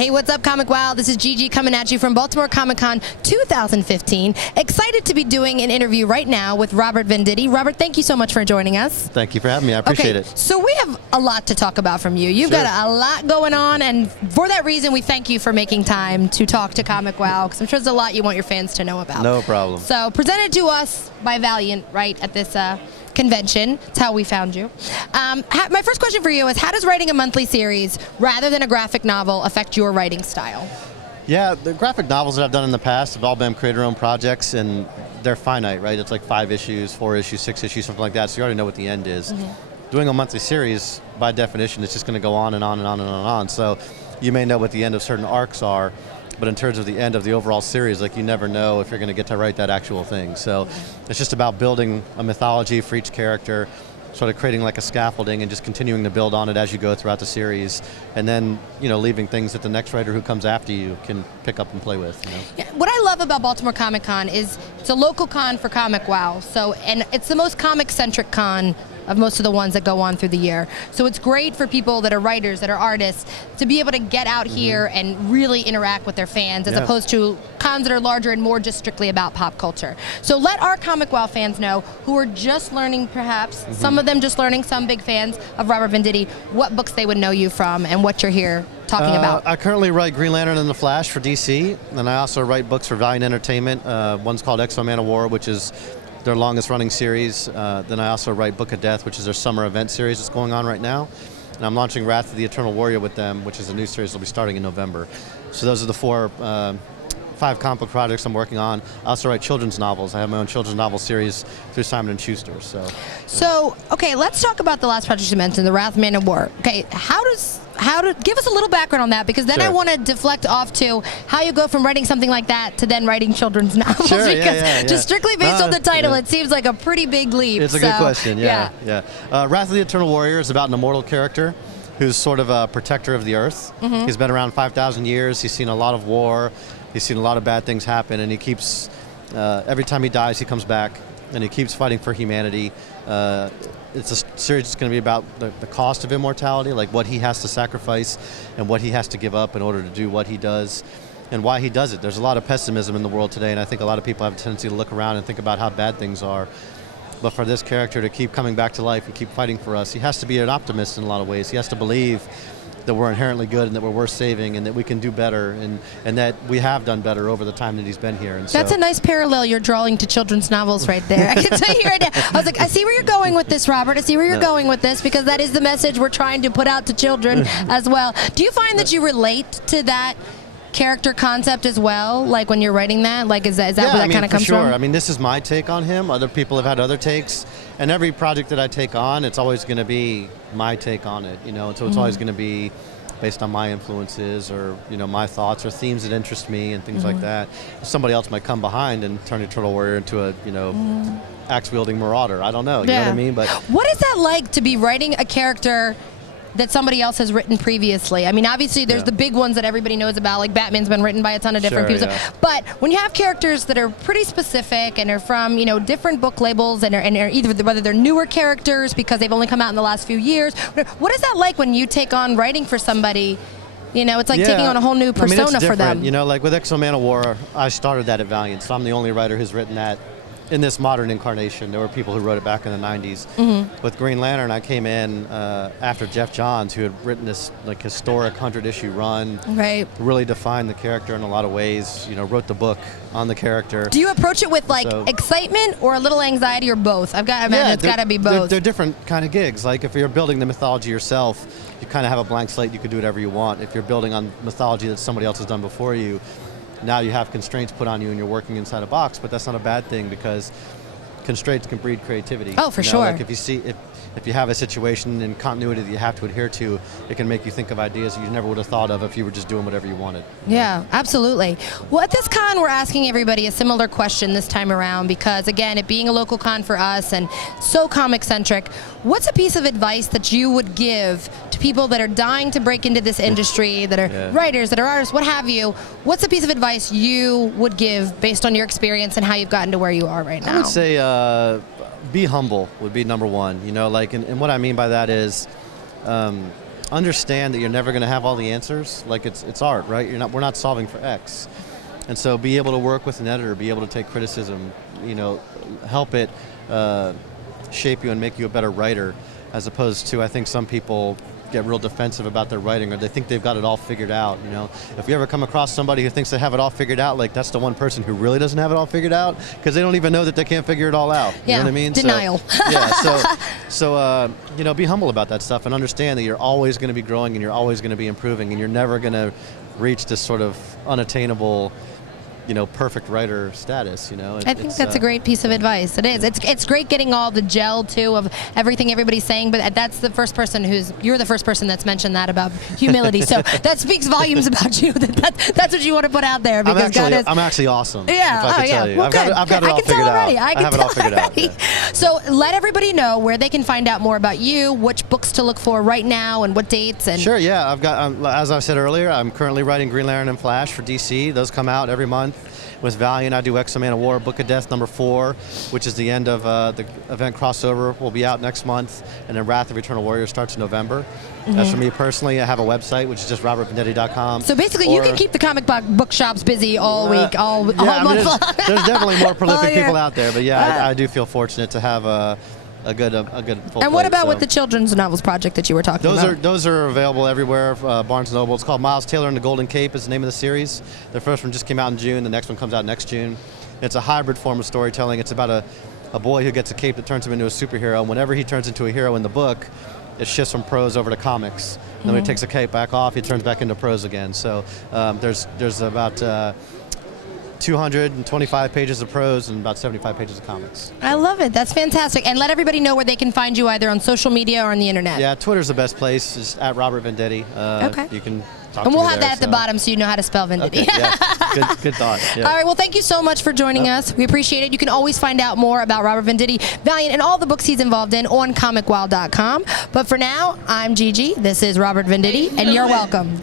Hey, what's up, ComicWow? This is Gigi coming at you from Baltimore Comic Con 2015. Excited to be doing an interview right now with Robert Venditti. Robert, thank you so much for joining us. Thank you for having me. I appreciate it. So we have a lot to talk about from you. You've got a lot going on, and for that reason, we thank you for making time to talk to ComicWow, because I'm sure there's a lot you want your fans to know about. No problem. So presented to us by Valiant, right, at this convention. That's how we found you. My first question for you is, how does writing a monthly series rather than a graphic novel affect your writing style? Yeah, the graphic novels that I've done in the past have all been creator-owned projects, and they're finite, right? It's like 5 issues, 4 issues, 6 issues, something like that, so you already know what the end is. Doing a monthly series, by definition, it's just going to go on and on and on and on and on. So you may know what the end of certain arcs are, but in terms of the end of the overall series, like, you never know if you're going to get to write that actual thing. So it's just about building a mythology for each character, sort of creating like a scaffolding and just continuing to build on it as you go throughout the series, and then, you know, leaving things that the next writer who comes after you can pick up and play with. You know? Yeah, what I love about Baltimore Comic Con is it's a local con for ComicWow, so, and it's the most comic-centric con of most of the ones that go on through the year. So it's great for people that are writers, that are artists, to be able to get out here and really interact with their fans, as opposed to cons that are larger and more just strictly about pop culture. So let our ComicWow fans know, who are just learning perhaps, some of them just learning, some big fans of Robert Venditti, what books they would know you from and what you're here talking about. I currently write Green Lantern and the Flash for DC, and I also write books for Valiant Entertainment. One's called X-Men of War, which is their longest running series. Then I also write Book of Death, which is their summer event series that's going on right now. And I'm launching Wrath of the Eternal Warrior with them, which is a new series that'll be starting in November. So those are the 5 comic book projects I'm working on. I also write children's novels. I have my own children's novel series through Simon & Schuster. So okay, let's talk about the last project you mentioned, the Wrath Man of War. Okay, give us a little background on that, because then I want to deflect off to how you go from writing something like that to then writing children's novels. Because just strictly based on the title, it seems like a pretty big leap. It's a good question, Wrath of the Eternal Warrior is about an immortal character who's sort of a protector of the Earth. He's been around 5,000 years. He's seen a lot of war. He's seen a lot of bad things happen, and he keeps, every time he dies, he comes back, and he keeps fighting for humanity. It's a series that's going to be about the cost of immortality, like what he has to sacrifice and what he has to give up in order to do what he does, and why he does it. There's a lot of pessimism in the world today, and I think a lot of people have a tendency to look around and think about how bad things are. But for this character to keep coming back to life and keep fighting for us, he has to be an optimist in a lot of ways. He has to believe that we're inherently good and that we're worth saving and that we can do better, and that we have done better over the time that he's been here. And that's a nice parallel you're drawing to children's novels right there. I can tell you right now. I was like, I see where you're going with this, Robert. I see where you're going with this, because that is the message we're trying to put out to children as well. Do you find that you relate to that character concept as well, like when you're writing that? Like, is that where that kind of comes from? I mean, this is my take on him. Other people have had other takes, and every project that I take on, it's always going to be my take on it, you know. So it's always going to be based on my influences, or, you know, my thoughts or themes that interest me and things like that. Somebody else might come behind and turn Eternal Warrior into a, you know, axe-wielding marauder. I don't know. You know what I mean? But what is that like, to be writing a character that somebody else has written previously? I mean, obviously there's the big ones that everybody knows about, like Batman's been written by a ton of different people. But when you have characters that are pretty specific and are from, you know, different book labels, and are either, whether they're newer characters because they've only come out in the last few years, what is that like when you take on writing for somebody? You know, it's like taking on a whole new persona for them. You know, like with X-Men of War, I started that at Valiant, so I'm the only writer who's written that in this modern incarnation. There were people who wrote it back in the 90s. With Green Lantern, I came in after Jeff Johns, who had written this like historic 100-issue run. Really defined the character in a lot of ways. You know, wrote the book on the character. Do you approach it with like excitement or a little anxiety, or both? I've got to imagine it's got to be both. They're different kind of gigs. Like if you're building the mythology yourself, you kind of have a blank slate. You could do whatever you want. If you're building on mythology that somebody else has done before you, now you have constraints put on you and you're working inside a box, but that's not a bad thing, because constraints can breed creativity. Oh, for sure. Like if you have a situation in continuity that you have to adhere to, it can make you think of ideas that you never would have thought of if you were just doing whatever you wanted. Yeah, absolutely. Well, at this con, we're asking everybody a similar question this time around, because again, it being a local con for us and so comic-centric, what's a piece of advice that you would give to people that are dying to break into this industry, that are writers, that are artists, what have you? What's a piece of advice you would give based on your experience and how you've gotten to where you are right now? I would say be humble would be number one. You know, like, and what I mean by that is understand that you're never going to have all the answers. Like it's art, right? We're not solving for X. And so be able to work with an editor, be able to take criticism, help it shape you and make you a better writer, as opposed to, I think some people get real defensive about their writing, or they think they've got it all figured out. If you ever come across somebody who thinks they have it all figured out, like that's the one person who really doesn't have it all figured out, because they don't even know that they can't figure it all out. You know what I mean? Denial. So be humble about that stuff and understand that you're always going to be growing and you're always going to be improving, and you're never going to reach this sort of unattainable, perfect writer status. I think that's a great piece of advice. It is. It's great getting all the gel too of everything everybody's saying, but that's the first person you're the first person that's mentioned that about humility. So that speaks volumes about you. That's what you want to put out there, because I'm actually awesome. Yeah. If I can tell you. Well, I've got it all figured out. I have it all figured out. Yeah. So let everybody know where they can find out more about you, which books to look for right now, and what dates. And sure. Yeah. I've got, as I said earlier, I'm currently writing Green Lantern and Flash for DC. Those come out every month. With Valiant, I do X-Men of War, Book of Death #4, which is the end of the event crossover. Will be out next month, and then Wrath of Eternal Warrior starts in November. As for me personally, I have a website, which is just robertvenditti.com. So basically, you can keep the comic book shops busy all week, all month long. There's definitely more prolific people out there, but I do feel fortunate to have a good full And what plate, about with the children's novels project that you were talking about? Those are available everywhere. Barnes & Noble. It's called Miles Taylor and the Golden Cape is the name of the series. The first one just came out in June. The next one comes out next June. It's a hybrid form of storytelling. It's about a boy who gets a cape that turns him into a superhero. And whenever he turns into a hero in the book, it shifts from prose over to comics. Then when he takes the cape back off, he turns back into prose again. So there's about 225 pages of prose and about 75 pages of comics. I love it. That's fantastic. And let everybody know where they can find you, either on social media or on the internet. Yeah, Twitter's the best place. It's at Robert Venditti. Okay. You can talk and to we'll me have there, that at the bottom so you know how to spell Venditti. Okay, yeah. Good thought. Yeah. All right, well, thank you so much for joining us. We appreciate it. You can always find out more about Robert Venditti, Valiant, and all the books he's involved in on ComicWow.com. But for now, I'm Gigi. This is Robert Venditti, and you're welcome.